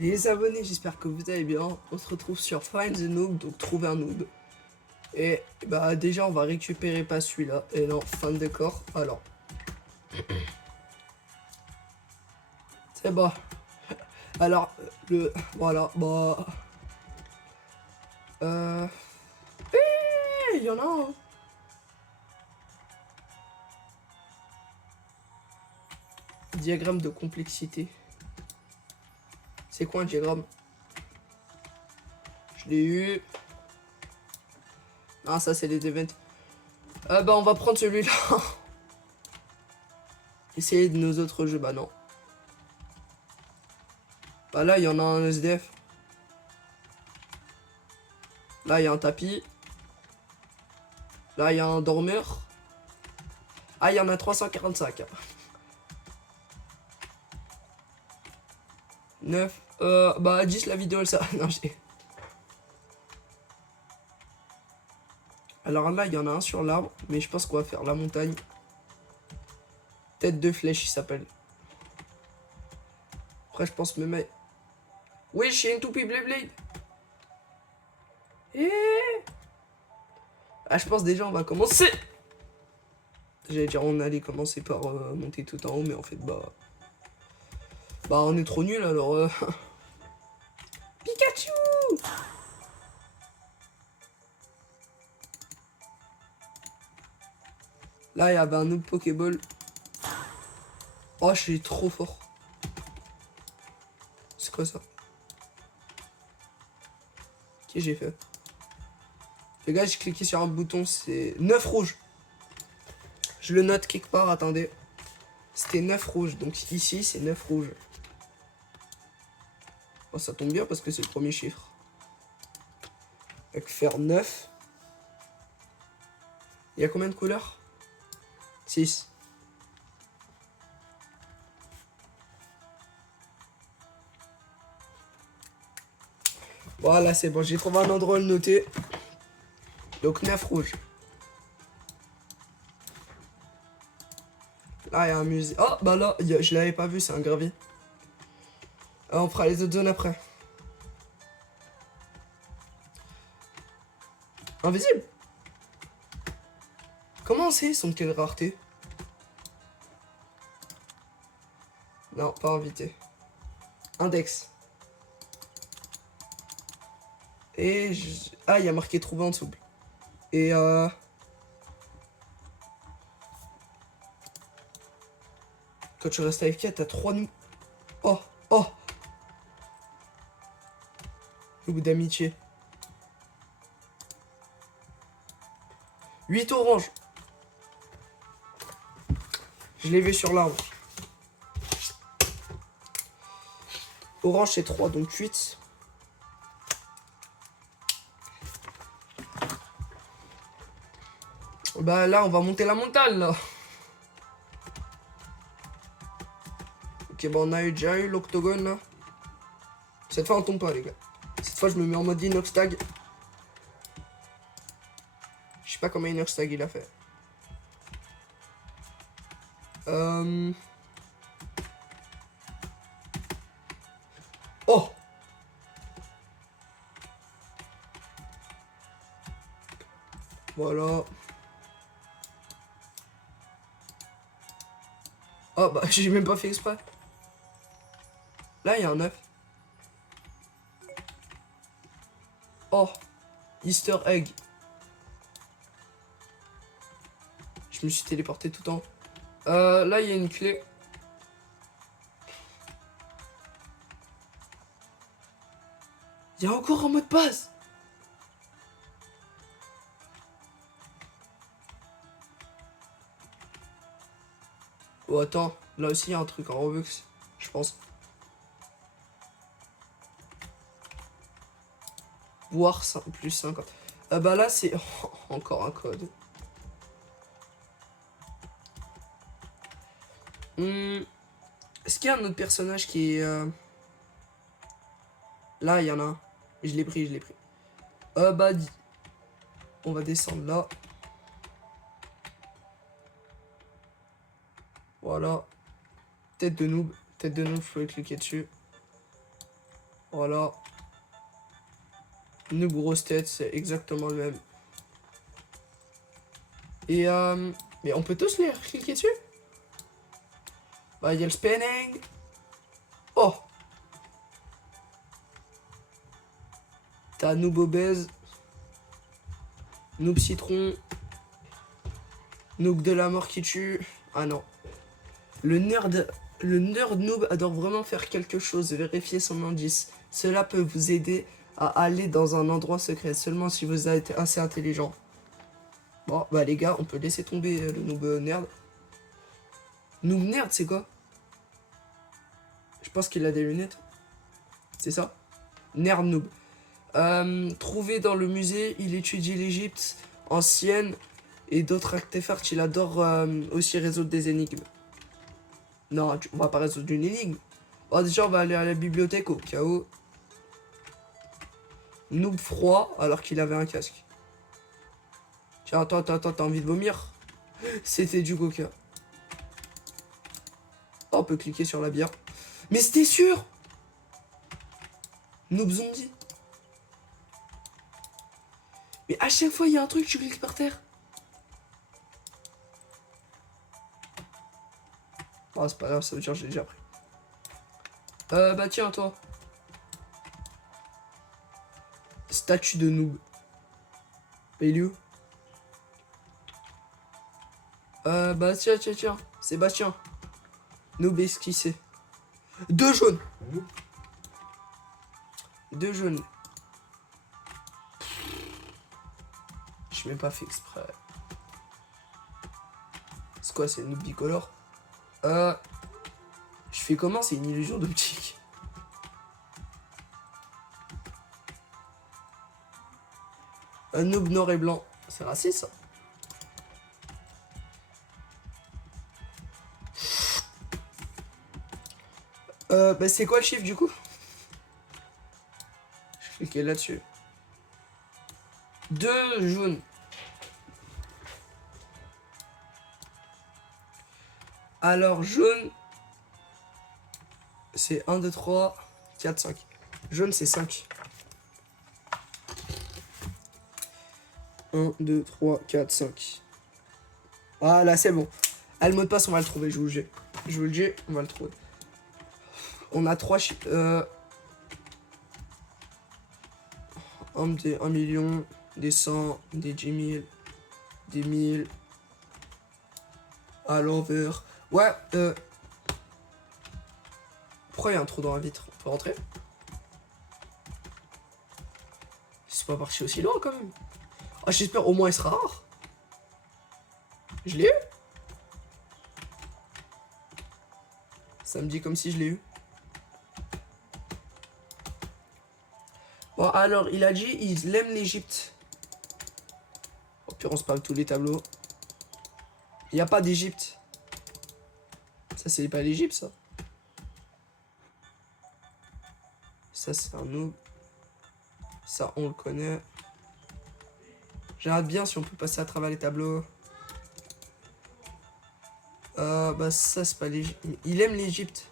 Les abonnés, j'espère que vous allez bien. On se retrouve sur Find the Noob, donc trouver un noob. Et bah déjà on va récupérer pas celui-là. Et non, fin de décor. Alors. C'est bon. Alors, le. Voilà, bah. Euh. Il y en a un. Hein. Diagramme de complexité. C'est quoi un diagramme? Je l'ai eu. Ah, ça c'est les events. Bah on va prendre celui-là. Essayer de nos autres jeux. Bah non. Bah là il y en a un SDF. Là il y a un tapis. Là il y a un dormeur. Ah il y en a 345. 9. Bah 10 la vidéo elle ça. Non j'ai. Alors là il y en a un sur l'arbre. Mais je pense qu'on va faire la montagne. Tête de flèche il s'appelle. Après je pense même. Oui j'ai une toupie Blade. Ah je pense déjà on va commencer. J'allais dire on allait commencer par monter tout en haut. Mais en fait bah on est trop nul alors Pikachu. Là il y avait un autre Pokéball. Oh je suis trop fort. C'est quoi ça? Qu'est-ce que j'ai fait? Les gars j'ai cliqué sur un bouton. C'est 9 rouges. Je le note quelque part, attendez. C'était 9 rouges, donc ici c'est 9 rouges. Oh, ça tombe bien parce que c'est le premier chiffre. Avec faire 9. Il y a combien de couleurs? 6. Voilà, c'est bon, j'ai trouvé un endroit à le noter. Donc 9 rouges. Là, il y a un musée. Oh, bah là, je l'avais pas vu, c'est un gravier. On fera les autres zones après. Invisible. Comment on sait, ils sont de quelle rareté? Non, pas invité. Index. Et ah, il y a marqué trouver en dessous. Et quand tu restes AFK, t'as 3 nous. Oh, oh. Le goût d'amitié. 8 oranges. Je l'ai vu sur l'arbre. Orange c'est 3, donc 8. Bah là, on va monter la montagne, là. Ok, bah on a déjà eu l'octogone, là. Cette fois, on tombe pas, les gars. Cette fois, je me mets en mode inoxtag. Je sais pas combien inoxtag il a fait. Oh! Voilà. Oh, bah, j'ai même pas fait exprès. Là, il y a un œuf. Oh! Easter egg. Je me suis téléporté tout en haut. Là, il y a une clé. Il y a encore un mot de passe. Oh, attends. Là aussi, il y a un truc en Robux. Je pense. Boire plus 50. Bah là, c'est encore un code. Est-ce qu'il y a un autre personnage qui est... Là, il y en a un. Je l'ai pris, je l'ai pris. Bah, on va descendre là. Voilà. Tête de noob. Tête de noob, je peux cliquer dessus. Voilà. Noob grosse tête, c'est exactement le même. Et mais on peut tous les cliquer dessus. Bah, il y a le spinning. Oh! T'as Noob obèse. Noob citron. Noob de la mort qui tue. Ah non. Le nerd noob adore vraiment faire quelque chose, vérifier son indice. Cela peut vous aider à aller dans un endroit secret, seulement si vous êtes assez intelligent. Bon, bah les gars, on peut laisser tomber le noob nerd. Noob nerd, c'est quoi? Je pense qu'il a des lunettes. C'est ça? Nerd noob. Trouvé dans le musée, il étudie l'Égypte ancienne et d'autres artefacts. Il adore aussi résoudre des énigmes. Non, on va pas résoudre une énigme. Bon, déjà, on va aller à la bibliothèque au cas où. Noob froid alors qu'il avait un casque. Tiens, attends, t'as envie de vomir? C'était du coca. Oh, on peut cliquer sur la bière. Mais c'était sûr! Noob zombie. Mais à chaque fois, il y a un truc, tu cliques par terre. Oh, c'est pas grave, ça veut dire que j'ai déjà pris. Bah tiens, toi. Statue de noob. Il est où? Bah tiens. Sébastien. Noob esquissé. 2 jaunes. 2 jaunes. Je n'ai même pas fait exprès. C'est quoi, c'est noob bicolore? Je fais comment? C'est une illusion d'optique. Un noob noir et blanc. C'est raciste, ça. Bah c'est quoi le chiffre du coup? Je cliquais là-dessus. 2 jaunes. Alors jaune, c'est 1, 2, 3, 4, 5. Jaune, c'est 5. 1, 2, 3, 4, 5. Voilà, c'est bon. Ah, le mot de passe, on va le trouver, je vous le dis, on va le trouver. On a 3 chiffres. 1 million, des 100, des 10 000, des 1000. À l'envers. Ouais, pourquoi il y a un trou dans la vitre? On peut rentrer? C'est pas parti aussi loin quand même. Ah, j'espère au moins il sera rare. Je l'ai eu? Ça me dit comme si je l'ai eu. Bon, alors, il a dit il aime l'Égypte. Au pire, on spamme tous les tableaux. Il n'y a pas d'Égypte. Ça, c'est pas l'Égypte, ça. Ça, c'est un noob. Ça, on le connaît. J'arrête bien si on peut passer à travers les tableaux. Bah, ça, c'est pas l'Égypte. Il aime l'Égypte.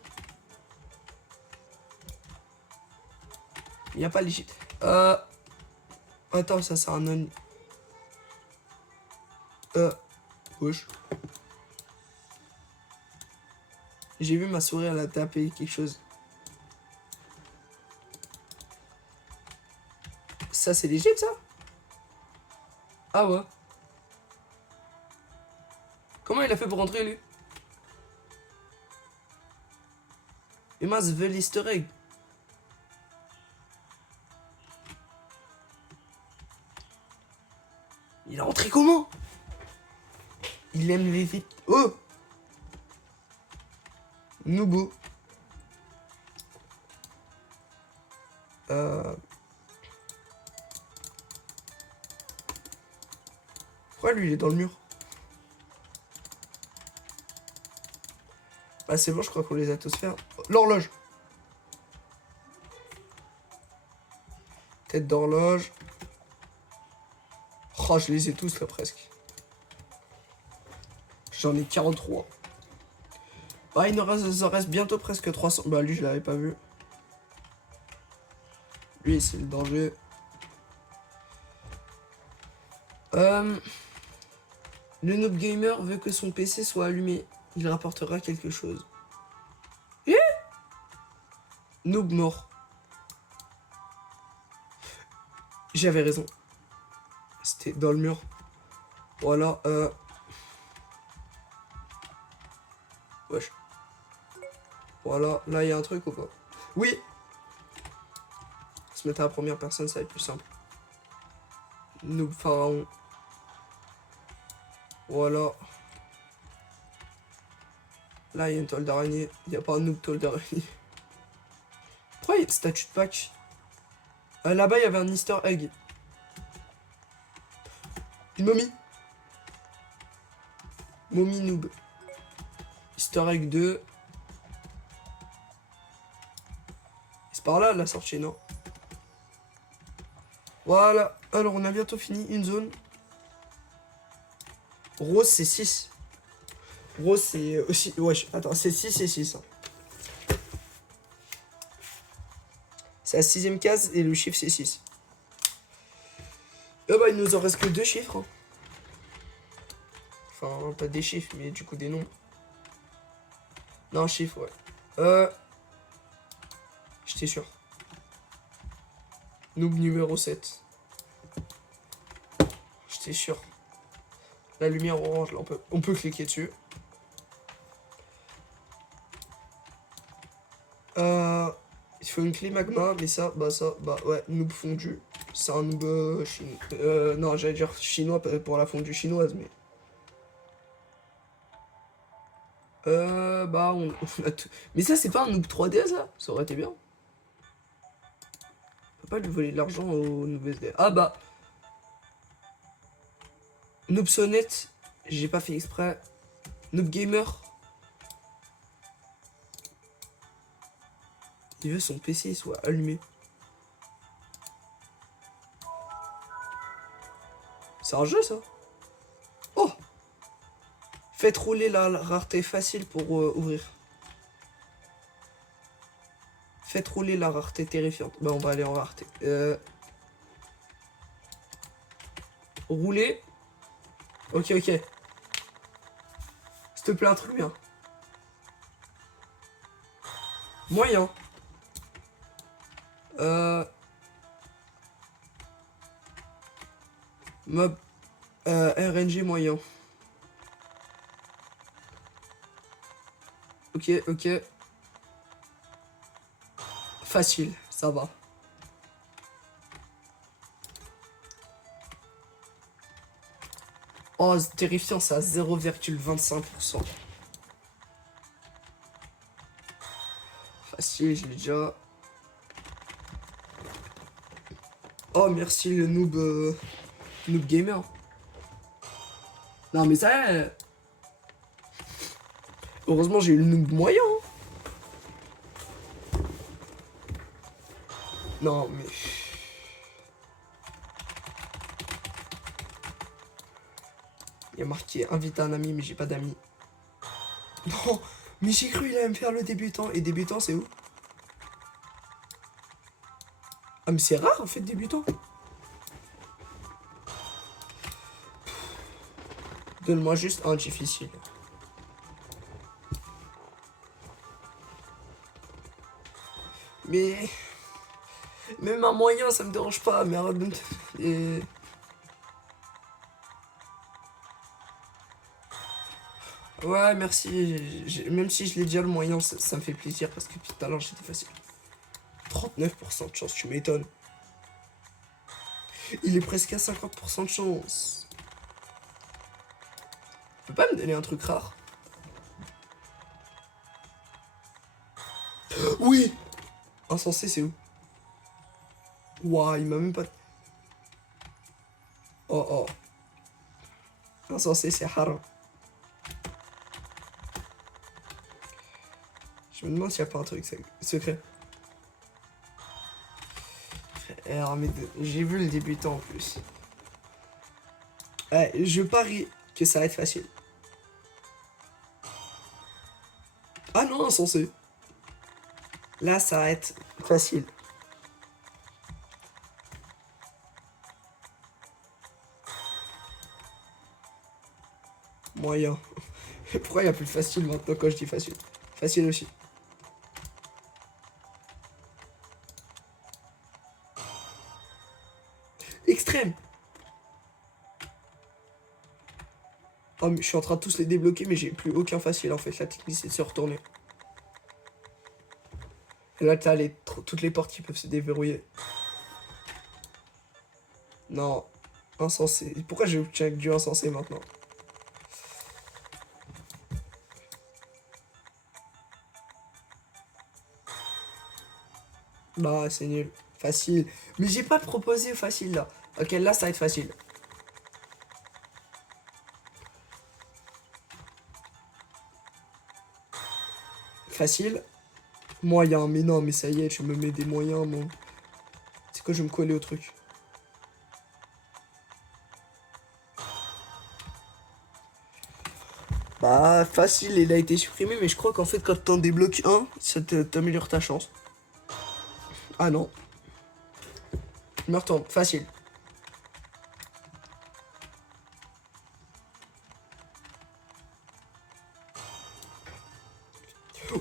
Il n'y a pas l'Égypte. Attends, ça, c'est un non. Gauche. J'ai vu ma souris, elle a tapé quelque chose. Ça, c'est l'Égypte, ça? Ah ouais. Comment il a fait pour rentrer, lui? Et moi, je veux l'easter egg. Il est rentré comment? Il aime les vites. Oh! Nouveau. Pourquoi lui il est dans le mur? Bah c'est bon, je crois qu'on les a tous fait. L'horloge. Tête d'horloge. Oh, je les ai tous là presque. J'en ai 43. Bah il nous reste bientôt presque 300. Bah lui je l'avais pas vu. Lui, c'est le danger. Le noob gamer veut que son PC soit allumé. Il rapportera quelque chose. Eh, noob mort. J'avais raison. C'était dans le mur. Voilà. Wesh. Voilà. Là, il y a un truc ou pas? Oui. Se mettre à la première personne, ça va être plus simple. Noob pharaon. Voilà. Là, il y a une toile d'araignée. Il n'y a pas un noob toile d'araignée. Pourquoi il y a une statue de Pâques? Là-bas, il y avait un easter egg. Une momie. Momie noob. Easter egg 2. C'est par là la sortie, non? Voilà. Alors, on a bientôt fini. Une zone. Rose, c'est 6. Rose, c'est aussi... Wesh, attends, c'est 6 et 6. Hein. C'est la 6ème case et le chiffre, c'est 6. Bah, il nous en reste que 2 chiffres. Hein. Enfin, pas des chiffres, mais du coup des nombres. Non, chiffre, ouais. J'étais sûr. Noob numéro 7. J'étais sûr. La lumière orange, là, on peut cliquer dessus. Il faut une clé magma, mais ça, ouais, noob fondu. C'est un noob chinois. Non, j'allais dire chinois pour la fondue chinoise, mais... on a tout... Mais ça, c'est pas un noob 3D, ça? Ça aurait été bien. On peut pas lui voler de l'argent au noob SD. Ah bah... Noob sonnette, j'ai pas fait exprès. Noob gamer. Il veut son PC soit allumé. C'est un jeu, ça? Oh! Faites rouler la rareté facile pour ouvrir. Faites rouler la rareté terrifiante. Bah, on va aller en rareté. Rouler. Ok, ok. S'il te plaît, un truc bien. Moyen. Mob. RNG moyen. Ok, ok. Facile, ça va. Oh, c'est terrifiant, ça à 0,25%. Facile, je l'ai déjà. Oh, merci le noob, noob gamer. Non, mais ça... Heureusement, j'ai eu le noob moyen. Hein. Non, mais... Il y a marqué invite un ami, mais j'ai pas d'amis. Non, mais j'ai cru il allait me faire le débutant. Et débutant, c'est où? Ah, mais c'est rare en fait, débutant. Donne-moi juste un difficile. Mais... Même un moyen, ça me dérange pas, mais arrête de me... Et... Ouais, merci. Même si je l'ai déjà le moyen, ça me fait plaisir parce que tout à l'heure j'étais facile. 39% de chance, tu m'étonnes. Il est presque à 50% de chance. Tu peux pas me donner un truc rare? Oui! Insensé, c'est où? Ouah, il m'a même pas... Oh, oh. Insensé, c'est haram. Je me demande s'il n'y a pas un truc secret. Alors, mais j'ai vu le débutant en plus. Je parie que ça va être facile. Ah non, insensé. Là, ça va être facile. Moyen. Pourquoi il y a plus de facile maintenant quand je dis facile? Facile aussi. Extrême. Oh, mais je suis en train de tous les débloquer, mais j'ai plus aucun facile en fait. La technique, c'est de se retourner. Et là, t'as toutes les portes qui peuvent se déverrouiller. Non. Insensé. Pourquoi j'ai obtenu du insensé maintenant? Bah, c'est nul. Facile. Mais j'ai pas proposé facile là. Ok, là, ça va être facile. Facile. Moyen. Mais non, mais ça y est, je me mets des moyens, mon. C'est quoi, je vais me coller au truc. Bah, facile, il a été supprimé, mais je crois qu'en fait, quand t'en débloques un, ça t'améliore ta chance. Ah non. Je me retourne. Facile.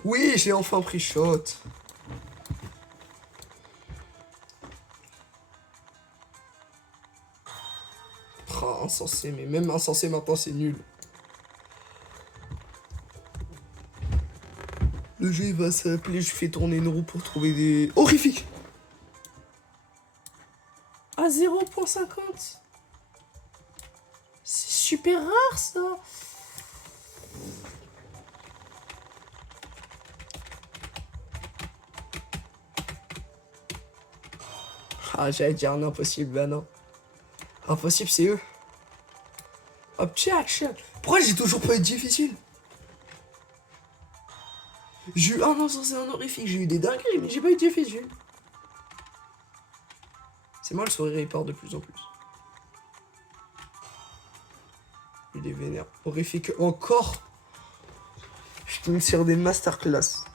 Oui, j'ai enfin pris shot. Oh, insensé, mais même insensé maintenant, c'est nul. Le jeu il va s'appeler Je fais tourner une roue pour trouver des. Horrifiques. Ah, 0,50. C'est super rare ça. Ah, j'allais dire un impossible, bah non. Impossible, c'est eux. Hop, tchatch. Pourquoi j'ai toujours pas eu de difficile? J'ai eu un insensé, un horrifique, j'ai eu des dingueries, mais j'ai pas eu de difficile. C'est moi le sourire, il part de plus en plus. Il est vénère. Horrifique encore. Je tombe sur des masterclass.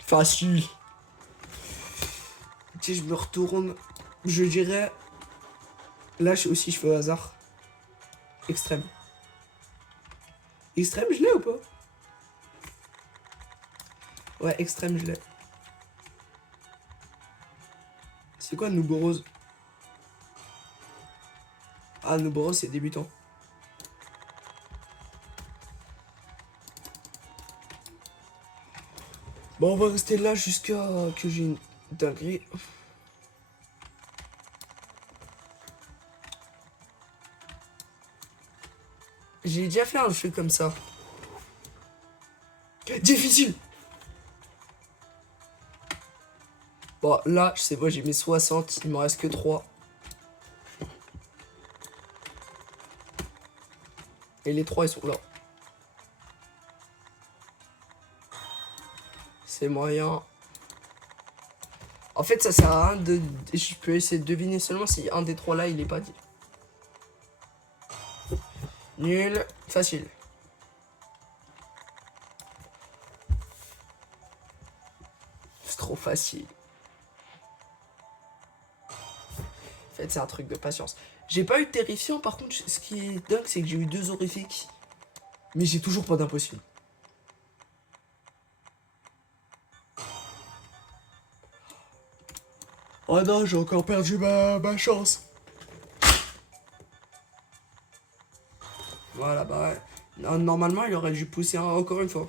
Facile. Tu sais, je me retourne. Je dirais. Là aussi, je fais au hasard. Extrême. Extrême, je l'ai ou pas? Ouais, extrême, je l'ai. C'est quoi Nouborose? Ah, Nouborose, c'est débutant. Bon, on va rester là jusqu'à que j'ai une dinguerie. J'ai déjà fait un jeu comme ça. Difficile. Bon, là, je sais pas, j'ai mis 60, il me reste que 3. Et les 3, ils sont là. C'est moyen. En fait, ça sert à rien de... Je peux essayer de deviner seulement si un des 3 là, il est pas dit. Nul. Facile. C'est trop facile. En fait, c'est un truc de patience. J'ai pas eu de terrifiant, par contre, ce qui est dingue, c'est que j'ai eu 2 horrifiques. Mais j'ai toujours pas d'impossible. Oh non, j'ai encore perdu ma chance. Voilà, bah ouais. Normalement, il aurait dû pousser encore une fois.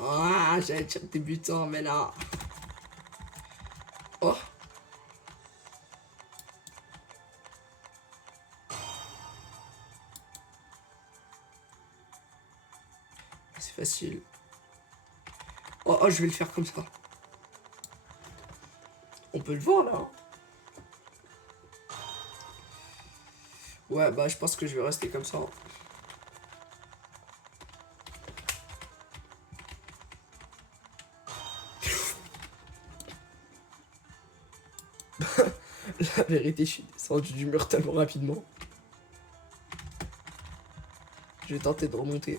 Ah, j'allais dire débutant, mais là. Oh. C'est facile. Oh, oh, je vais le faire comme ça. On peut le voir là. Ouais, bah je pense que je vais rester comme ça. La vérité, je suis descendu du mur tellement rapidement. Je vais tenter de remonter.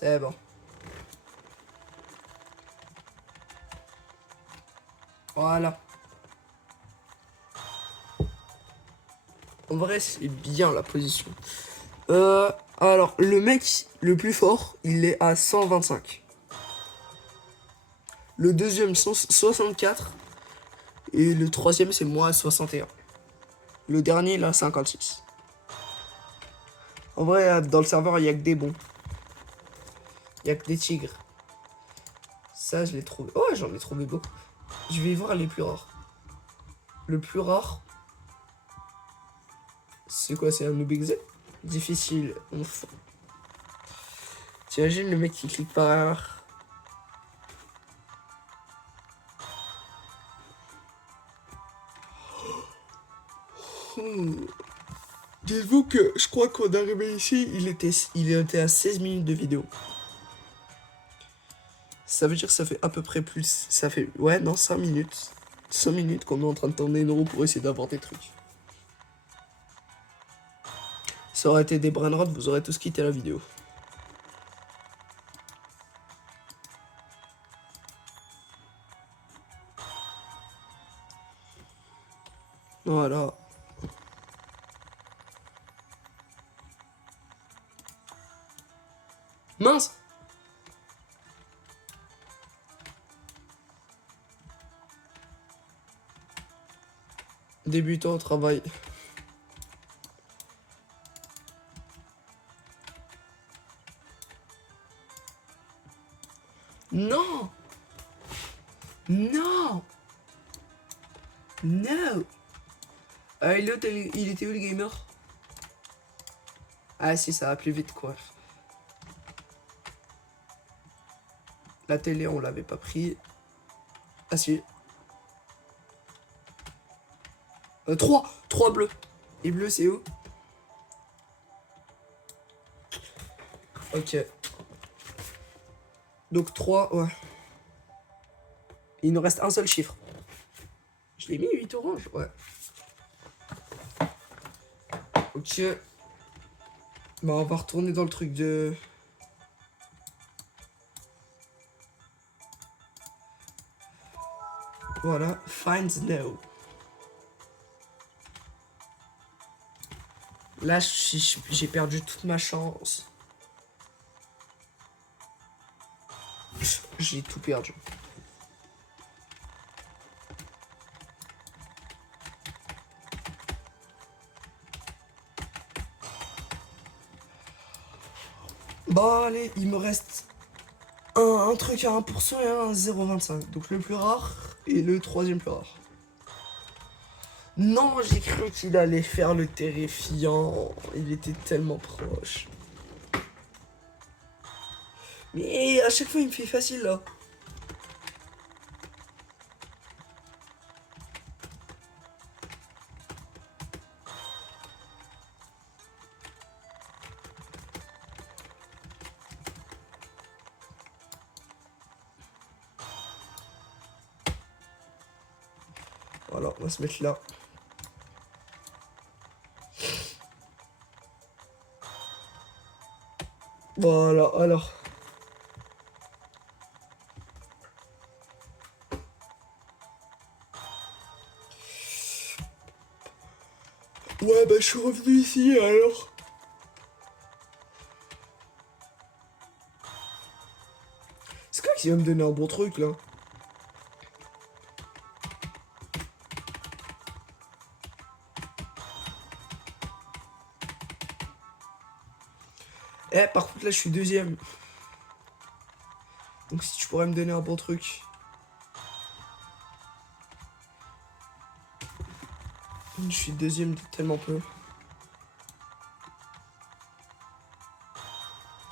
C'est bon. Voilà. En vrai, c'est bien la position. Alors, le mec le plus fort, il est à 125. Le deuxième, 64. Et le troisième, c'est moi à 61. Le dernier, il a 56. En vrai, dans le serveur, il n'y a que des bons. Il n'y a que des tigres. Ça, je l'ai trouvé. Oh, j'en ai trouvé beaucoup. Je vais voir les plus rares. Le plus rare, c'est quoi? C'est un noob exec? Difficile, enfin. T'imagines le mec qui clique par... Dites-vous que je crois qu'on est arrivé ici, il était à 16 minutes de vidéo. Ça veut dire que ça fait à peu près plus. Ça fait, ouais, non, 5 minutes. 5 minutes qu'on est en train de tourner une roue pour essayer d'avoir des trucs. Ça aurait été des brainrots, vous aurez tous quitté la vidéo. Voilà. Mince! Débutant au travail. Non! Non! No! Il était où le gamer? Ah si, ça va plus vite quoi. La télé, on l'avait pas pris. Ah si. 3 bleus. Et bleu, c'est où? Ok. Donc 3, ouais. Il nous reste un seul chiffre. Je l'ai mis 8 orange, ouais. Ok. Bah on va retourner dans le truc de... Voilà. Find no. Là, j'ai perdu toute ma chance. J'ai tout perdu. Bon, allez, il me reste un truc à 1% et un à 0,25. Donc le plus rare et le troisième plus rare. Non, j'ai cru qu'il allait faire le terrifiant. Il était tellement proche. Mais à chaque fois, il me fait facile là. Voilà, on va se mettre là. Voilà, alors. Ouais, bah je suis revenu ici alors. C'est quoi qui va me donner un bon truc là? Eh, par contre là je suis deuxième. Donc si tu pourrais me donner un bon truc. Je suis deuxième de tellement peu.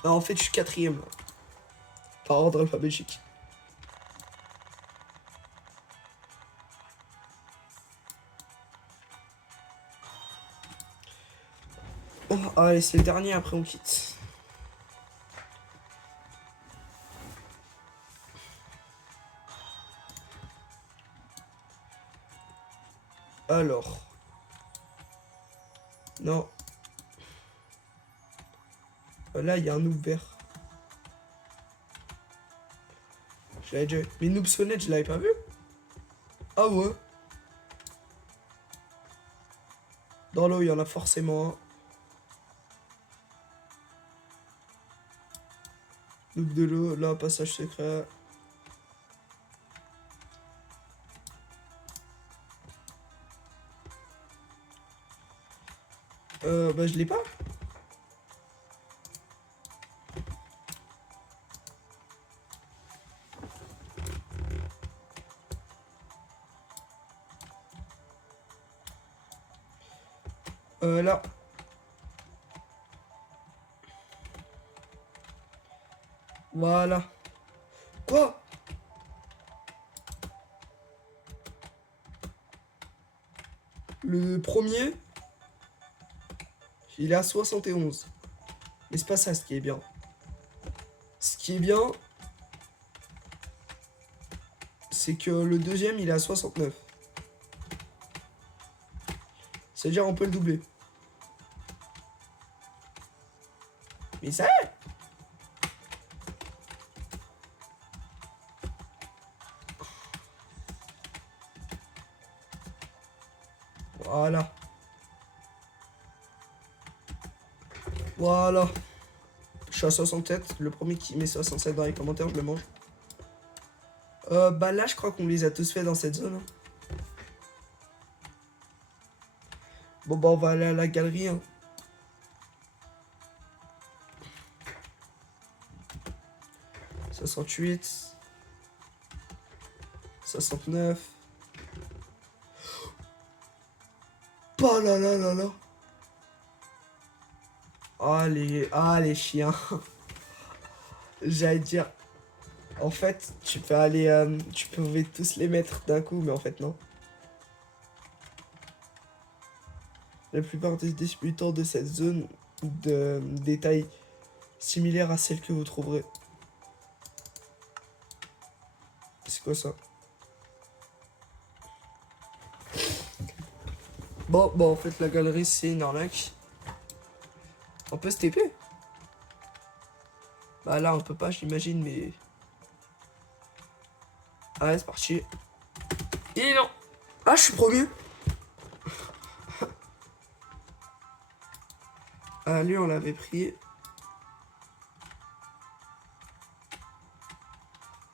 Ah, en fait je suis quatrième là. Par ordre alphabétique. Oh, allez, c'est le dernier, après on quitte. Alors. Non. Là, il y a un ouvert. Je l'avais déjà vu. Mais Noob Sonnette, je l'avais pas vu. Ah ouais. Dans l'eau, il y en a forcément un. Noob de l'eau, là, passage secret. Bah je l'ai pas. Là. Voilà. Quoi? Le premier, il est à 71. Mais c'est pas ça ce qui est bien. Ce qui est bien, c'est que le deuxième, il est à 69. C'est-à-dire, on peut le doubler. Mais ça est. Voilà. Voilà. Je suis à 67. Le premier qui met 67 dans les commentaires, je le mange. Bah là, je crois qu'on les a tous fait dans cette zone. Hein. Bon, bah on va aller à la galerie. Hein. « 68. 69. Pas là là là là. Ah les chiens. J'allais dire. En fait, tu peux aller. Tu pouvais tous les mettre d'un coup, mais en fait non. La plupart des disputants de cette zone de détails similaires à celles que vous trouverez. C'est quoi ça? Bon, en fait, la galerie, c'est une arnaque. On peut se TP? Bah là, on peut pas, j'imagine, mais... Allez, c'est parti. Et non! Ah, je suis premier! Ah, lui, on l'avait pris.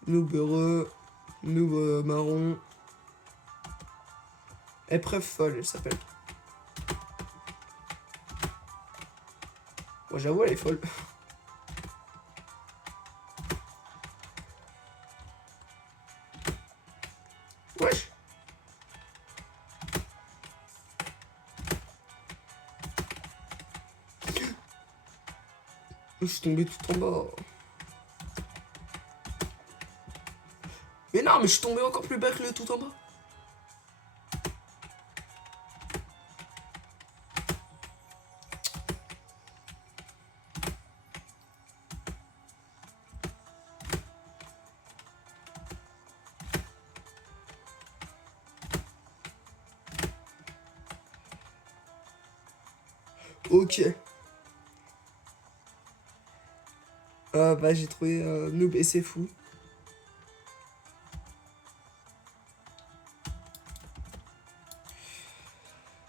Noob heureux. Noob marron. Épreuve folle, elle s'appelle. Moi, j'avoue, elle est folle. Wesh. Je suis tombé tout en bas. Mais non, mais je suis tombé encore plus bas que le tout en bas. Ok. Bah j'ai trouvé Noob et c'est fou.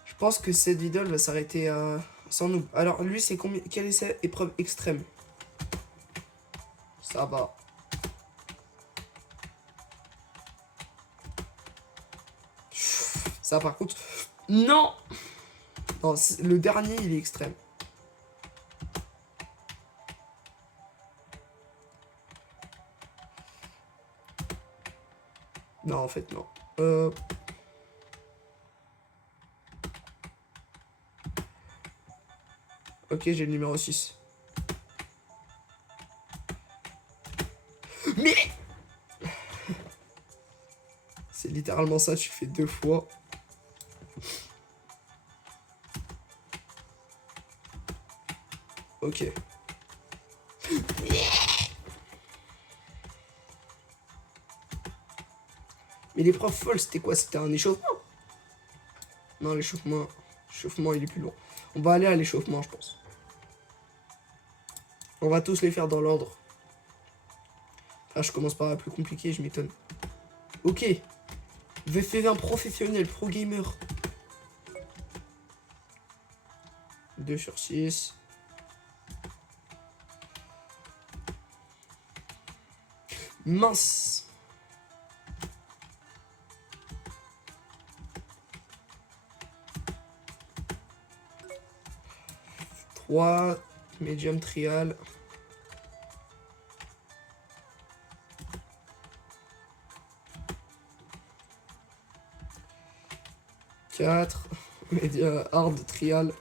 Je pense que cette vidéo elle va s'arrêter sans Noob. Alors lui c'est combien? Quelle est sa épreuve extrême? Ça va. Ça par contre... Non. Non, le dernier il est extrême. Non en fait non. Ok, j'ai le numéro 6. Mais c'est littéralement ça, tu fais 2 fois. Ok. Mais l'épreuve folle, c'était quoi? C'était un échauffement? Non, l'échauffement... L'échauffement, il est plus long. On va aller à l'échauffement, je pense. On va tous les faire dans l'ordre. Ah, je commence par la plus compliquée, je m'étonne. Ok. VF20 professionnel, pro gamer. 2/6. Mince. 3. Medium trial. 4. Hard trial.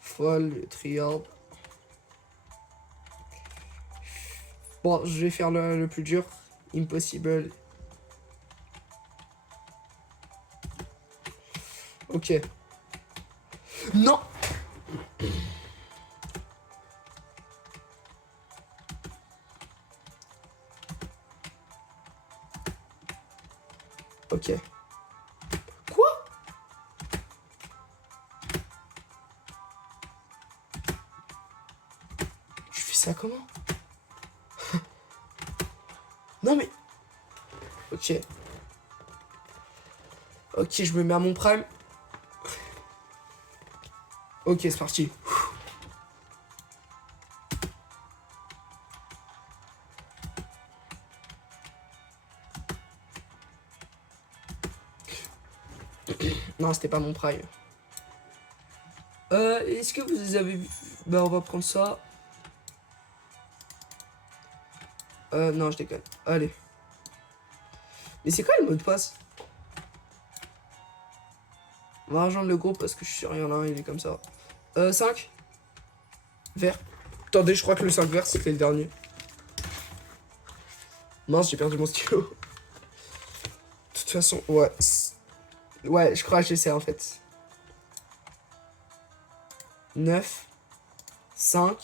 Folle trial. Bon, je vais faire le plus dur. Impossible. Ok. Non. Ok. Quoi? Je fais ça comment? Non mais... Ok. Ok, je me mets à mon prime. Ok, c'est parti. Non, c'était pas mon prime. Est-ce que vous avez vu... Bah, on va prendre ça. Non, je déconne. Allez. Mais c'est quoi le mot de passe? On va rejoindre le groupe parce que je suis sûr, il y en a un, il est comme ça. 5. Vert. Attendez, je crois que le 5 vert, c'était le dernier. Mince, j'ai perdu mon stylo. De toute façon, ouais. Ouais, je crois que j'essaie en fait. 9. 5.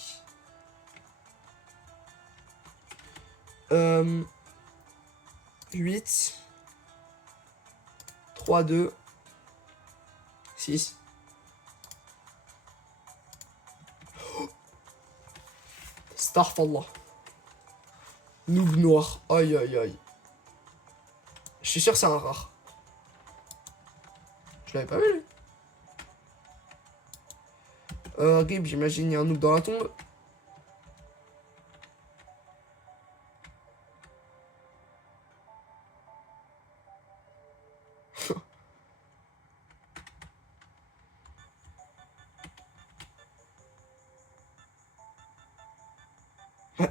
8. 3, 2. 6. Starfallah. Noob noir. Aïe aïe aïe. Je suis sûr que c'est un rare. Je l'avais pas vu lui. Rib, j'imagine, il y a un noob dans la tombe.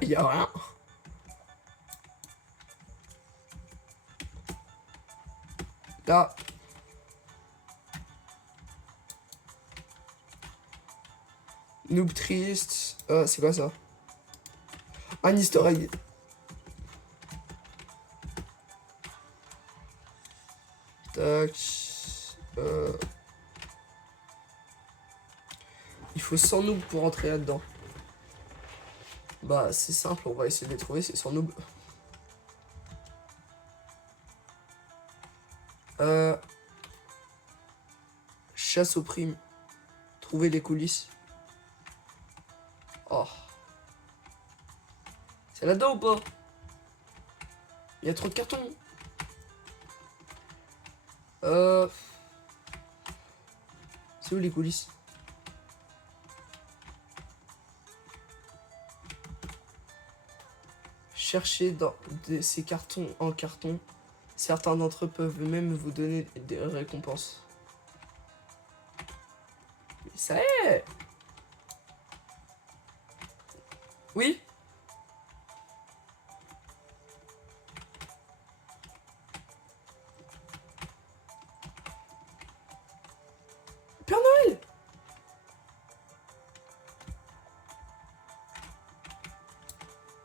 Il y a rien. Là. Noob triste. C'est quoi ça? Un easter egg. Tac. Il faut 100 noobs pour entrer là-dedans. Bah, c'est simple, on va essayer de les trouver, c'est 100 noobs. Chasse aux primes. Trouver les coulisses. Oh. C'est là-dedans ou pas? Il y a trop de cartons. C'est où les coulisses? Cherchez dans ces cartons en carton. Certains d'entre eux peuvent même vous donner des récompenses. Mais ça est! Oui? Père Noël!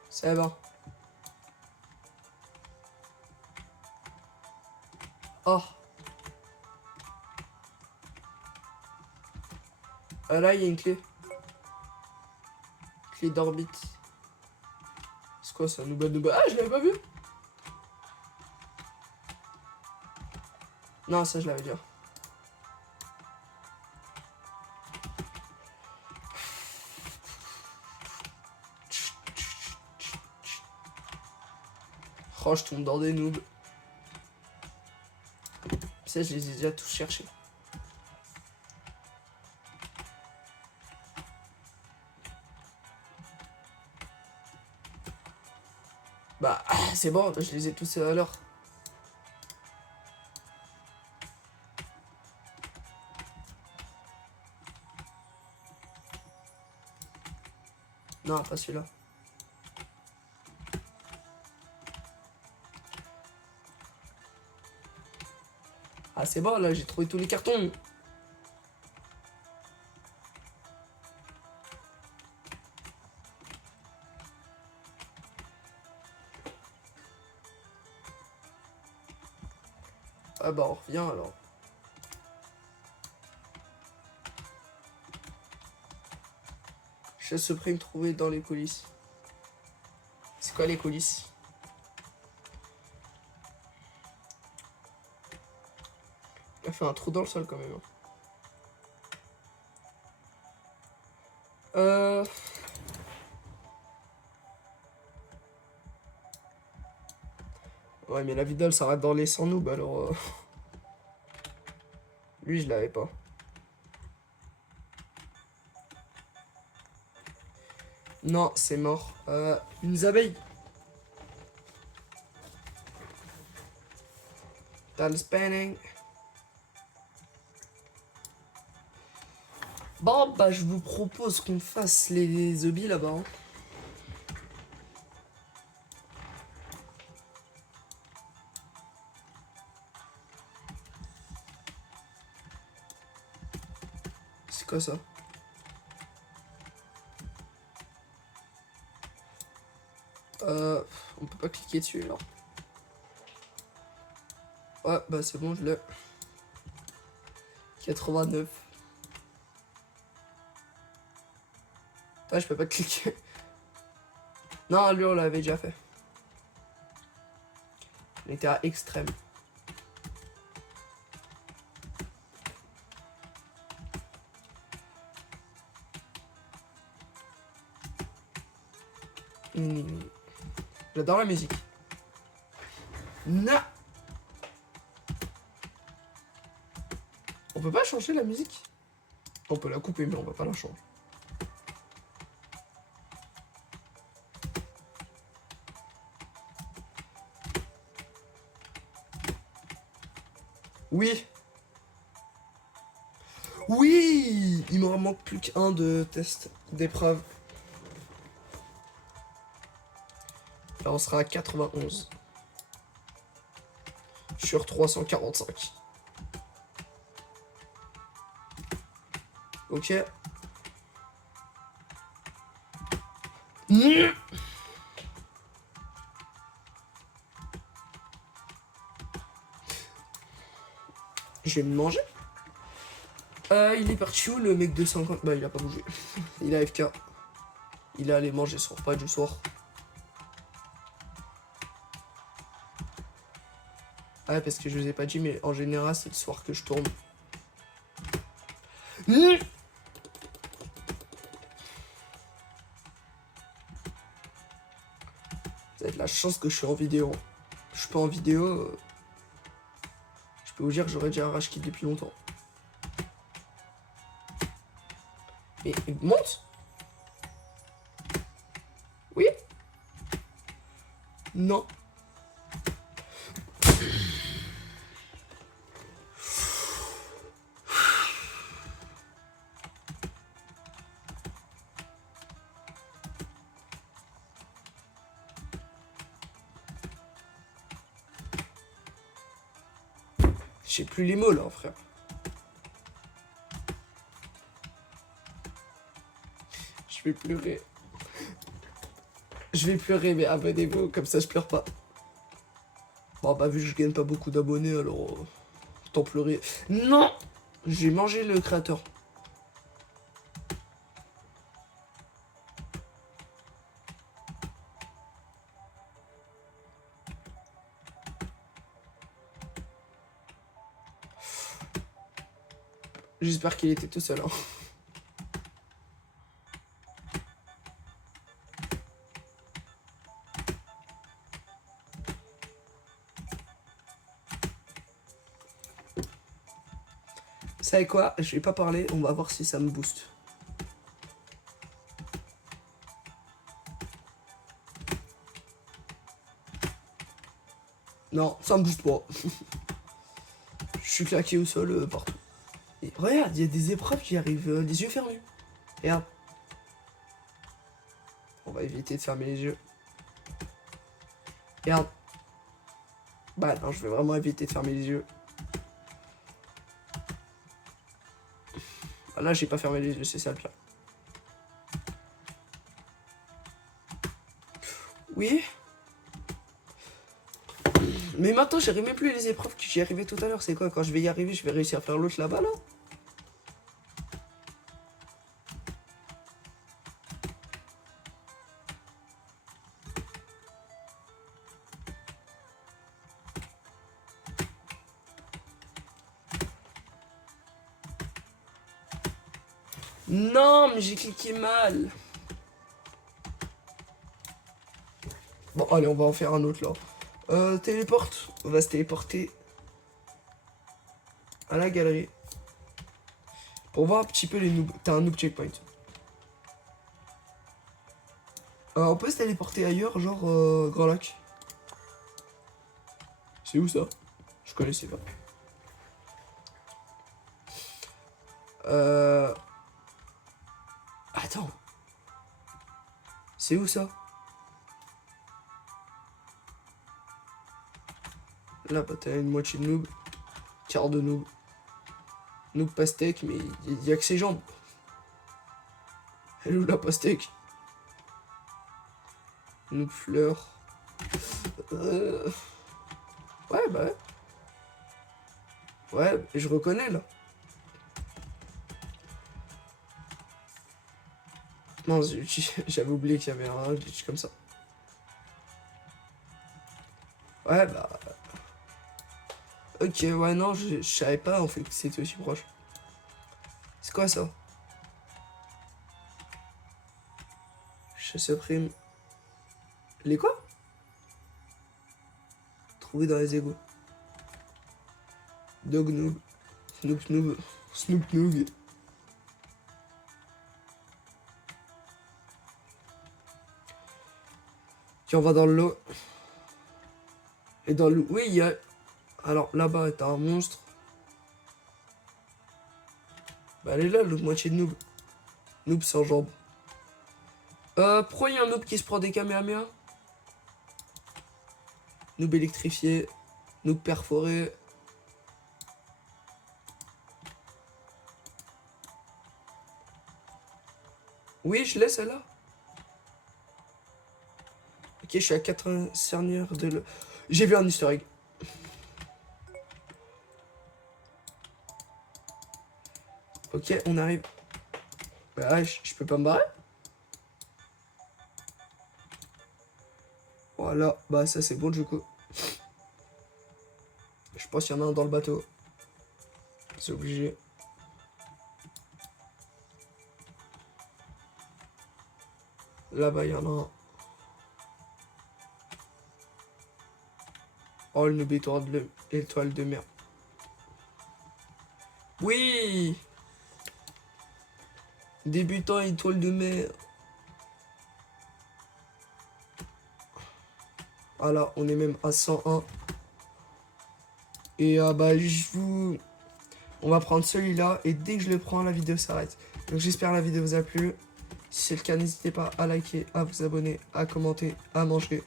C'est bon. Oh. Ah là, il y a une clé. Clé d'orbite. C'est quoi ça? Nouba. Ah, je l'avais pas vu! Non, ça, je l'avais déjà. Oh, je tombe dans des noobs. Ça, je les ai déjà tous cherchés. Bah, c'est bon, je les ai tous à l'heure. Non, pas celui-là. Ah, c'est bon, là, j'ai trouvé tous les cartons. Ah bah, on revient alors. Chasse prime trouvée dans les coulisses. C'est quoi les coulisses? Il a fait un trou dans le sol quand même. Ouais, mais la Vidal s'arrête dans les 100 noobs alors. Lui, je l'avais pas. Non, c'est mort. Une abeille. T'as le spanning. Bon, bah, je vous propose qu'on fasse les zombies là-bas. Hein. C'est quoi ça? On peut pas cliquer dessus alors. Ouais, bah c'est bon, je l'ai. 89. Ah, je peux pas cliquer. Non, lui, on l'avait déjà fait. On était à extrême. J'adore la musique. Non. On peut pas changer la musique? On peut la couper, mais on va pas la changer. Oui. Oui. Il me manque plus qu'un de test d'épreuve. Là, on sera à 91. Sur 345. Ok. Mmh. Je vais me manger. Il est parti où le mec de 50? Bah il a pas bougé. Il a FK. Il est allé manger son repas du soir. Ah parce que je vous ai pas dit mais en général c'est le soir que je tourne. Mmh. Vous avez de la chance que je suis en vidéo. Je suis pas en vidéo. Je peux vous dire que j'aurais déjà un rage kit depuis longtemps. Mais monte. Oui. Non. J'ai plus les mots là, frère. Je vais pleurer. Je vais pleurer, mais abonnez-vous, comme ça je pleure pas. Bon, bah, vu que je gagne pas beaucoup d'abonnés, alors. Tant pleurer. Non! J'ai mangé le créateur. J'espère qu'il était tout seul. Hein. savez quoi? Je vais pas parler, on va voir si ça me booste. Non, ça me booste pas. Je suis claqué au sol partout. Et regarde, il y a des épreuves qui arrivent les yeux fermés. Regarde. On va éviter de fermer les yeux. Regarde. Bah non, je vais vraiment éviter de fermer les yeux. Ah, là, j'ai pas fermé les yeux, c'est ça le pire. Oui. Mais maintenant, j'arrive même plus les épreuves que j'y arrivais tout à l'heure. C'est quoi? Quand je vais y arriver, je vais réussir à faire l'autre là-bas, là? Non, mais j'ai cliqué mal. Bon, allez, on va en faire un autre, là. Téléporte. On va se téléporter à la galerie. Pour voir un petit peu les noobs. T'as un noob checkpoint. On peut se téléporter ailleurs, genre Grand Lac. C'est où ça? Je connaissais pas. Attends. C'est où ça? Là, bah, t'as une moitié de noob. Quart de noob. Noob pastèque, mais il y a que ses jambes. Elle est où la pastèque? Noob fleur. Ouais, bah ouais. Ouais, je reconnais là. Non, j'avais oublié qu'il y avait un glitch comme ça. Ouais, bah. Ok, ouais, non, je savais pas en fait que c'était aussi proche. C'est quoi ça? Chasse prime. Les quoi? Trouvé dans les égouts. Dog noob. Snoop noob. Snoop noob. Tiens, on va dans l'eau. Et dans l'eau. Oui, il y a. Alors là-bas, t'as un monstre. Bah, elle est là, l'autre moitié de noob. Noob sans jambes. Pourquoi il y a un noob qui se prend des kamehameha? Noob électrifié. Noob perforé. Oui, je l'ai celle-là. Ok, je suis à 80 cernières de le. J'ai vu un easter egg. Ok, on arrive. Bah, je peux pas me barrer. Voilà, bah ça c'est bon du coup. Je pense qu'il y en a un dans le bateau. C'est obligé. Là-bas, il y en a un. Oh, le noob étoile de mer. Oui! Débutant étoile de mer. Voilà, on est même à 101. Et bah, on va prendre celui-là. Et dès que je le prends, la vidéo s'arrête. Donc j'espère que la vidéo vous a plu. Si c'est le cas, n'hésitez pas à liker, à vous abonner, à commenter, à manger.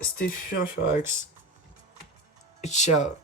C'était Furax. Ciao.